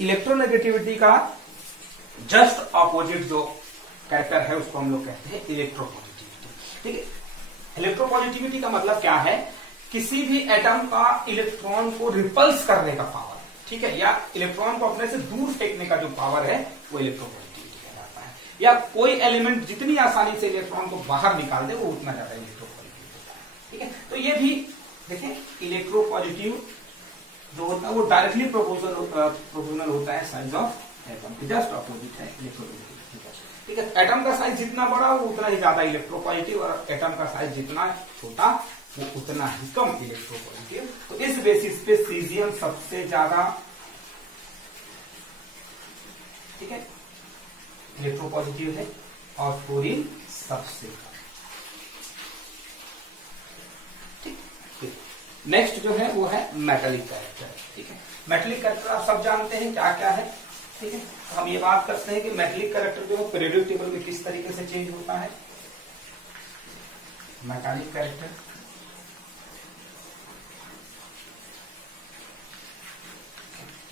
Electronegativity का just opposite जो character है उसको हम लोग कहते हैं इलेक्ट्रोपॉजिटिविटी। ठीक है, इलेक्ट्रोपॉजिटिविटी का मतलब क्या है, किसी भी एटम का इलेक्ट्रॉन को रिपल्स करने का पावर, ठीक है, या इलेक्ट्रॉन को अपने से दूर फेंकने का जो पावर है वो इलेक्ट्रोपॉजिटिविटी कहलाता है। या कोई एलिमेंट जितनी आसानी से इलेक्ट्रॉन को बाहर निकाल दे वो उतना ज्यादा इलेक्ट्रोपॉजिटिव होता है। ठीक है, तो ये भी देखें इलेक्ट्रोपॉजिटिव जो होता है वो डायरेक्टली प्रोपोर्शनल होता है साइज ऑफ एटम के, जस्ट अपोजिट है इलेक्ट्रोनेगेटिव। ठीक है, एटम का साइज जितना बड़ा वो उतना ही ज्यादा इलेक्ट्रोपॉजिटिव और एटम का साइज जितना छोटा वो उतना ही कम इलेक्ट्रोपॉजिटिव। तो इस बेसिस पे सीजियम सबसे ज्यादा, ठीक है, इलेक्ट्रोपॉजिटिव है और फ्लोरीन सबसे कम। नेक्स्ट जो है वो है मेटालिक कैरेक्टर। ठीक है, मेटालिक कैरेक्टर आप सब जानते हैं क्या क्या है। ठीक है, तो हम ये बात करते हैं कि मेटालिक कैरेक्टर जो है पीरियोडिक टेबल में किस तरीके से चेंज होता है। मेटालिक कैरेक्टर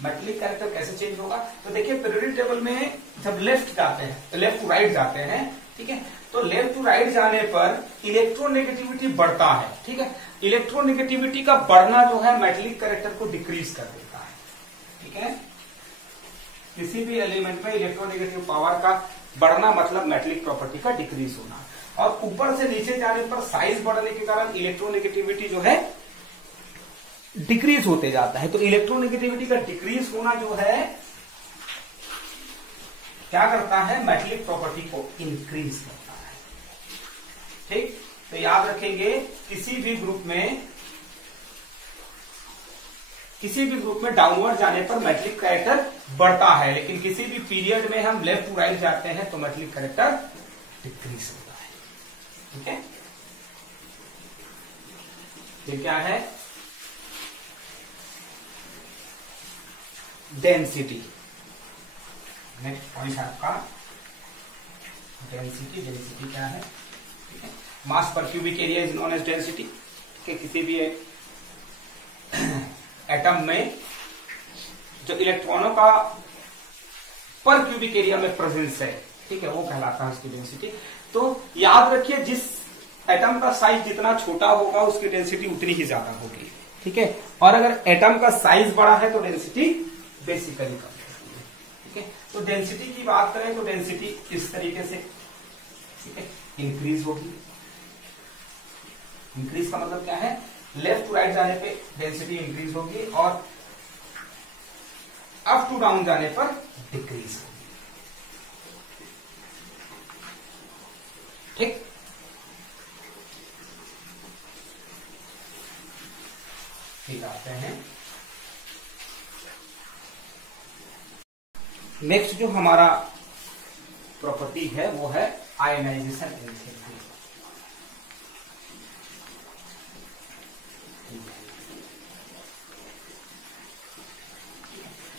मेटालिक कैरेक्टर कैसे चेंज होगा, तो देखिए पीरियोडिक टेबल में जब लेफ्ट जाते हैं, लेफ्ट टू राइट जाते हैं, ठीक है, तो लेफ्ट टू राइट जाने पर इलेक्ट्रोनेगेटिविटी बढ़ता है। ठीक है, इलेक्ट्रोनेगेटिविटी का बढ़ना जो है मेटालिक कैरेक्टर को डिक्रीज कर देता है। ठीक है, किसी भी एलिमेंट में इलेक्ट्रोनेगेटिव पावर का बढ़ना मतलब मेटालिक प्रॉपर्टी का डिक्रीज होना, और ऊपर से नीचे जाने पर साइज बढ़ने के कारण इलेक्ट्रोनेगेटिविटी जो है डिक्रीज होते जाता है। तो इलेक्ट्रोनेगेटिविटी का डिक्रीज होना जो है क्या करता है, मेटालिक प्रॉपर्टी को इंक्रीज करता है। ठीक, तो याद रखेंगे किसी भी ग्रुप में डाउनवर्ड जाने पर मेटालिक कैरेक्टर बढ़ता है, लेकिन किसी भी पीरियड में हम लेफ्ट टू राइट जाते हैं तो मेटालिक कैरेक्टर डिक्रीज होता है। ठीक है, ये क्या है, डेंसिटी। नेक्स्ट पॉइंट है आपका डेंसिटी। डेंसिटी क्या है, ठीक है, mass per cubic area is known as density. ठीक है, किसी भी एटम में जो इलेक्ट्रॉनों का पर क्यूबिक एरिया में प्रेजेंस है, ठीक है, वो कहलाता है उसकी डेंसिटी। तो याद रखिए जिस एटम का साइज जितना छोटा होगा उसकी डेंसिटी उतनी ही ज्यादा होगी। ठीक है, और अगर एटम का साइज बड़ा है तो डेंसिटी बेसिकली कम होती है। ठीक है, तो डेंसिटी की बात करें तो डेंसिटी इस तरीके से, ठीक है, इंक्रीज होगी। इंक्रीज का मतलब क्या है, लेफ्ट टू राइट जाने पे डेंसिटी इंक्रीज होगी और अप टू डाउन जाने पर डिक्रीज होगी। ठीक, ठीक, आते हैं नेक्स्ट जो हमारा प्रॉपर्टी है वो है आयनाइजेशन एंथैल्पी।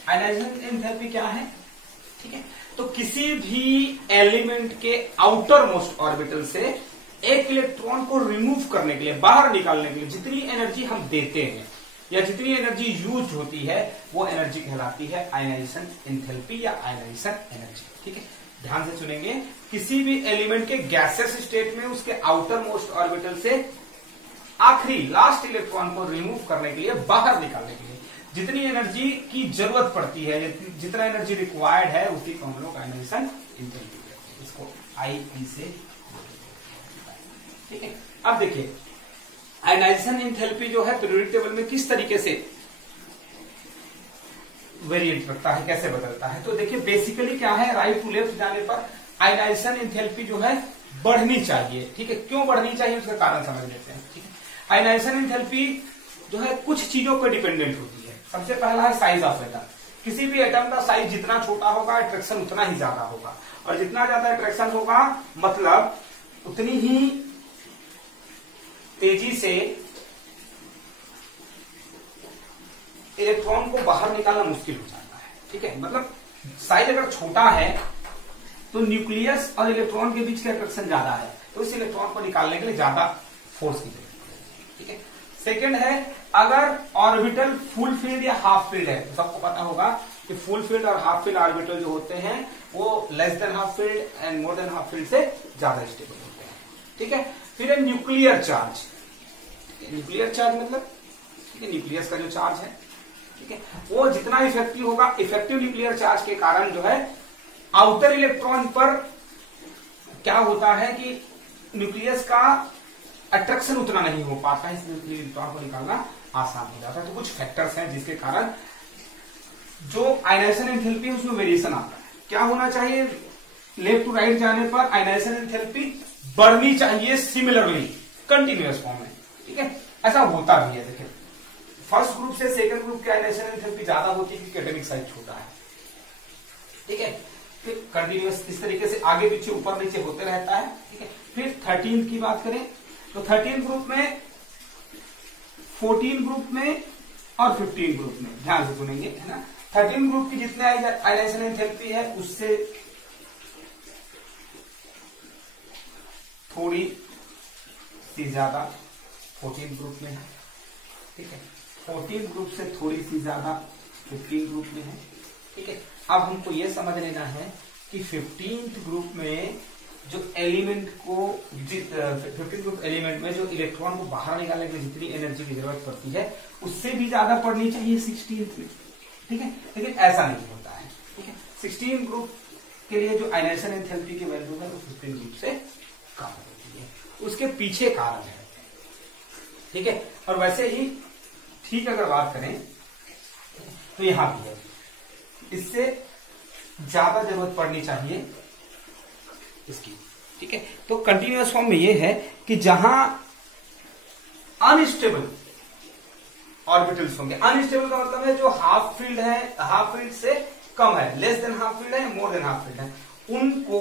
आयनाइजेशन एंथैल्पी क्या है, ठीक है, तो किसी भी एलिमेंट के आउटर मोस्ट ऑर्बिटल से एक इलेक्ट्रॉन को रिमूव करने के लिए, बाहर निकालने के लिए जितनी एनर्जी हम देते हैं या जितनी एनर्जी यूज होती है वो एनर्जी कहलाती है आयनाइजेशन एंथैल्पी या आयनाइजेशन एनर्जी। ठीक है, ध्यान से सुनेंगे, किसी भी एलिमेंट के गैसियस स्टेट में उसके आउटर मोस्ट ऑर्बिटल से आखिरी लास्ट इलेक्ट्रॉन को रिमूव करने के लिए, बाहर निकालने के लिए जितनी एनर्जी की जरूरत पड़ती है, जितना एनर्जी रिक्वायर्ड है उसी को हम लोग आयनाइजेशन एंथैल्पी कहते हैं, इसको आईई से। ठीक है, अब देखिए आयनाइजेशन एंथैल्पी जो है पीरियोडिक टेबल में किस तरीके से वेरिएट करता है, कैसे बदलता है। तो देखिए बेसिकली क्या है, राइट टू लेफ्ट जाने पर आयनाइजेशन एंथैल्पी जो है बढ़नी चाहिए। ठीक है, क्यों बढ़नी चाहिए उसका कारण समझ लेते हैं। ठीक है, आयनाइजेशन एंथैल्पी जो है कुछ चीजों पर डिपेंडेंट होती है। सबसे पहला है साइज ऑफ एटम। किसी भी एटम का साइज जितना छोटा होगा अट्रैक्शन उतना ही ज्यादा होगा, और जितना ज्यादा अट्रैक्शन होगा मतलब उतनी ही तेजी से इलेक्ट्रॉन को बाहर निकालना मुश्किल हो जाता है। ठीक है, मतलब साइज अगर छोटा है तो न्यूक्लियस और इलेक्ट्रॉन के बीच का अट्रैक्शन ज्यादा है, तो इस इलेक्ट्रॉन को निकालने के लिए ज्यादा फोर्स की जरूरत है। ठीक है, सेकेंड है अगर ऑर्बिटल फुल फील्ड या हाफ फील्ड है, तो सबको पता होगा कि फुल फील्ड और हाफ फील्ड ऑर्बिटल जो होते हैं वो less than half field and more than half field से ज्यादा स्टेबल होते हैं। ठीक है, फिर है न्यूक्लियर चार्ज। न्यूक्लियर चार्ज मतलब ठीक है, न्यूक्लियस का जो चार्ज है, ठीक है, वो जितना इफेक्टिव होगा, इफेक्टिव न्यूक्लियर चार्ज के कारण जो है आउटर इलेक्ट्रॉन पर क्या होता है कि न्यूक्लियस का अट्रैक्शन उतना नहीं हो पाता है, इसलिए इलेक्ट्रॉन को निकालना आसान हो जाता है। तो कुछ फैक्टर्स हैं जिसके कारण जो आयनाइजेशन एंथैल्पी है उसमें वेरिएशन आता है। क्या होना चाहिए, लेफ्ट टू राइट जाने पर आयनाइजेशन एंथैल्पी बढ़नी चाहिए सिमिलरली कंटिन्यूअस फॉर्म में। ठीक है, ऐसा होता भी है। देखिए फर्स्ट ग्रुप से सेकंड ग्रुप के आयनाइजेशन एंथैल्पी ज्यादा होती है क्योंकि एटॉमिक साइज छोटा है। ठीक है, फिर कंटिन्यूअस इस तरीके से आगे पीछे ऊपर नीचे होते रहता है। ठीक है, फिर 13 की बात करें तो 13 ग्रुप में, 14 ग्रुप में और 15 ग्रुप में, ध्यान से सुनेंगे, है ना। 13 ग्रुप की जितने आयनाइजेशन एंथैल्पी है उससे थोड़ी सी ज्यादा 14 ग्रुप में है। ठीक है, 14 ग्रुप से थोड़ी सी ज्यादा 15 ग्रुप में है। ठीक है, अब हमको यह समझ लेना है कि 15th ग्रुप में जो एलिमेंट को 15 ग्रुप एलिमेंट में जो इलेक्ट्रॉन को बाहर निकालने के लिए जितनी एनर्जी की जरूरत पड़ती है उससे भी ज्यादा पड़नी चाहिए 16th में। ठीक है, लेकिन ऐसा नहीं होता है। ठीक है, 16 ग्रुप के लिए जो आयनाइजेशन एंथैल्पी की वैल्यू है वो 15 ग्रुप से कम होती है। उसके पीछे कारण है। ठीक है, और वैसे ही ठीक अगर बात करें तो यहां भी है, इससे ज्यादा जरूरत पड़नी चाहिए इसकी। ठीक है, तो कंटिन्यूअस फॉर्म में यह है कि जहां अनस्टेबल ऑर्बिटल्स होंगे, अनस्टेबल का मतलब है जो हाफ फील्ड है, हाफ फील्ड से कम है, लेस देन हाफ फील्ड है, मोर देन हाफ फील्ड है, उनको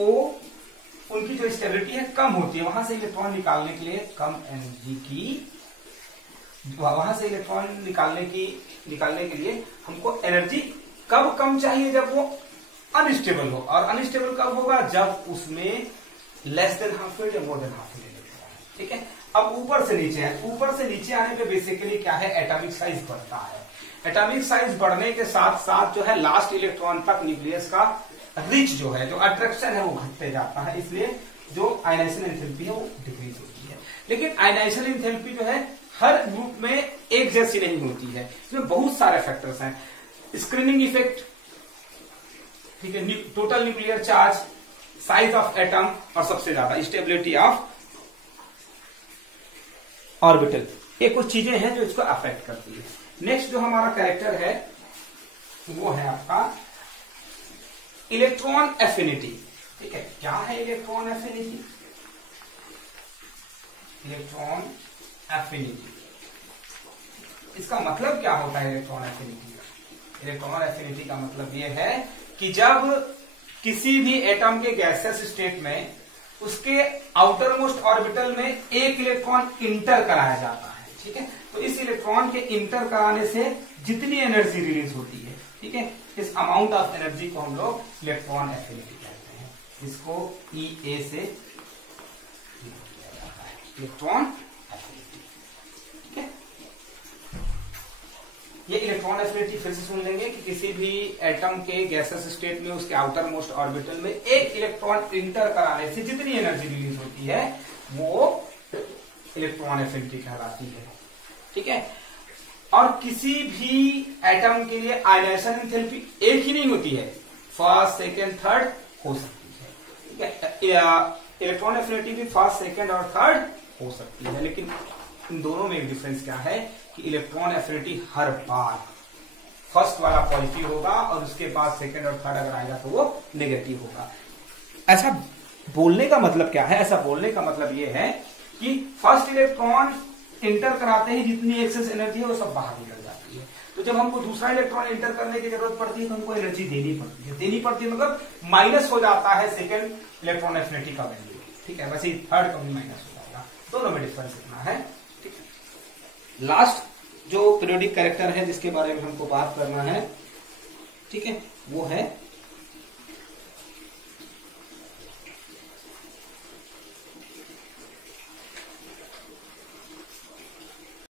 उनकी जो स्टेबिलिटी है कम होती है। वहां से इलेक्ट्रॉन निकालने के लिए कम एनर्जी की, वहां से इलेक्ट्रॉन निकालने के लिए हमको एनर्जी कब कम चाहिए, जब वो अनस्टेबल हो। और अनस्टेबल कब होगा, जब उसमें लेस देन हाफ फील्ड या more than half field electron. ठीक है, अब ऊपर से नीचे है, ऊपर से नीचे आने पे बेसिकली क्या है, एटॉमिक साइज बढ़ता है। एटॉमिक साइज बढ़ने के साथ साथ जो है लास्ट इलेक्ट्रॉन तक न्यूक्लियस का रिच जो है, जो अट्रैक्शन है वो घटते जाता है, इसलिए जो आयनाइजेशन एंथैल्पी है वो डिक्रीज होती है। लेकिन आयनाइजेशन एंथैल्पी जो है हर ग्रुप में एक जैसी नहीं होती है, इसमें बहुत सारे फैक्टर्स हैं। स्क्रीनिंग इफेक्ट, ठीक है, total nuclear charge, size of atom और सबसे ज्यादा स्टेबिलिटी ऑफ ऑर्बिटल, ये कुछ चीजें हैं जो इसको अफेक्ट करती है। नेक्स्ट जो हमारा कैरेक्टर है वो है आपका इलेक्ट्रॉन एफिनिटी। ठीक है, क्या है इलेक्ट्रॉन एफिनिटी? इलेक्ट्रॉन एफिनिटी, इसका मतलब क्या होता है इलेक्ट्रॉन एफिनिटी का? इलेक्ट्रॉन एफिनिटी का मतलब यह है कि जब किसी भी एटम के गैसियस स्टेट में उसके आउटर मोस्ट ऑर्बिटल में एक इलेक्ट्रॉन इंटर कराया जाता है। ठीक है, तो इस इलेक्ट्रॉन के इंटर कराने से जितनी एनर्जी रिलीज होती है, ठीक है, इस अमाउंट ऑफ एनर्जी को हम लोग इलेक्ट्रॉन एफिनिटी कहते हैं, जिसको EA से किया जाता है, इलेक्ट्रॉन एफिनिटी। ठीक है, ये इलेक्ट्रॉन एफिनिटी फिर से सुन लेंगे कि किसी भी एटम के गैसेस स्टेट में उसके आउटर मोस्ट ऑर्बिटल में एक इलेक्ट्रॉन इंटर कराने से जितनी एनर्जी रिलीज होती है वो इलेक्ट्रॉन एफिनिटी कहलाती है। ठीक है, और किसी भी एटम के लिए आयनाइजेशन एंथैल्पी एक ही नहीं होती है, फर्स्ट सेकेंड थर्ड हो सकती है। ठीक है, इलेक्ट्रॉन एफिनिटी भी फर्स्ट सेकेंड और थर्ड हो सकती है, लेकिन इन दोनों में एक डिफरेंस क्या है कि इलेक्ट्रॉन एफिनिटी हर बार फर्स्ट वाला पॉजिटिव होगा और उसके बाद सेकेंड और थर्ड अगर आएगा तो वो नेगेटिव होगा। ऐसा बोलने का मतलब क्या है? ऐसा बोलने का मतलब ये है कि फर्स्ट इलेक्ट्रॉन इंटर कराते ही जितनी एक्सेस एनर्जी है वो सब बाहर निकल जाती है। तो जब हमको दूसरा इलेक्ट्रॉन इंटर करने की जरूरत पड़ती है तो हमको एनर्जी देनी पड़ती है, मतलब माइनस हो जाता है सेकेंड इलेक्ट्रॉन एफिनिटी का वैल्यू। ठीक है, वैसे थर्ड का भी माइनस हो जाएगा, दोनों में डिफरेंस इतना है। ठीक है, लास्ट जो पीरियोडिक कैरेक्टर है जिसके बारे में हमको बात करना है, ठीक है, वो है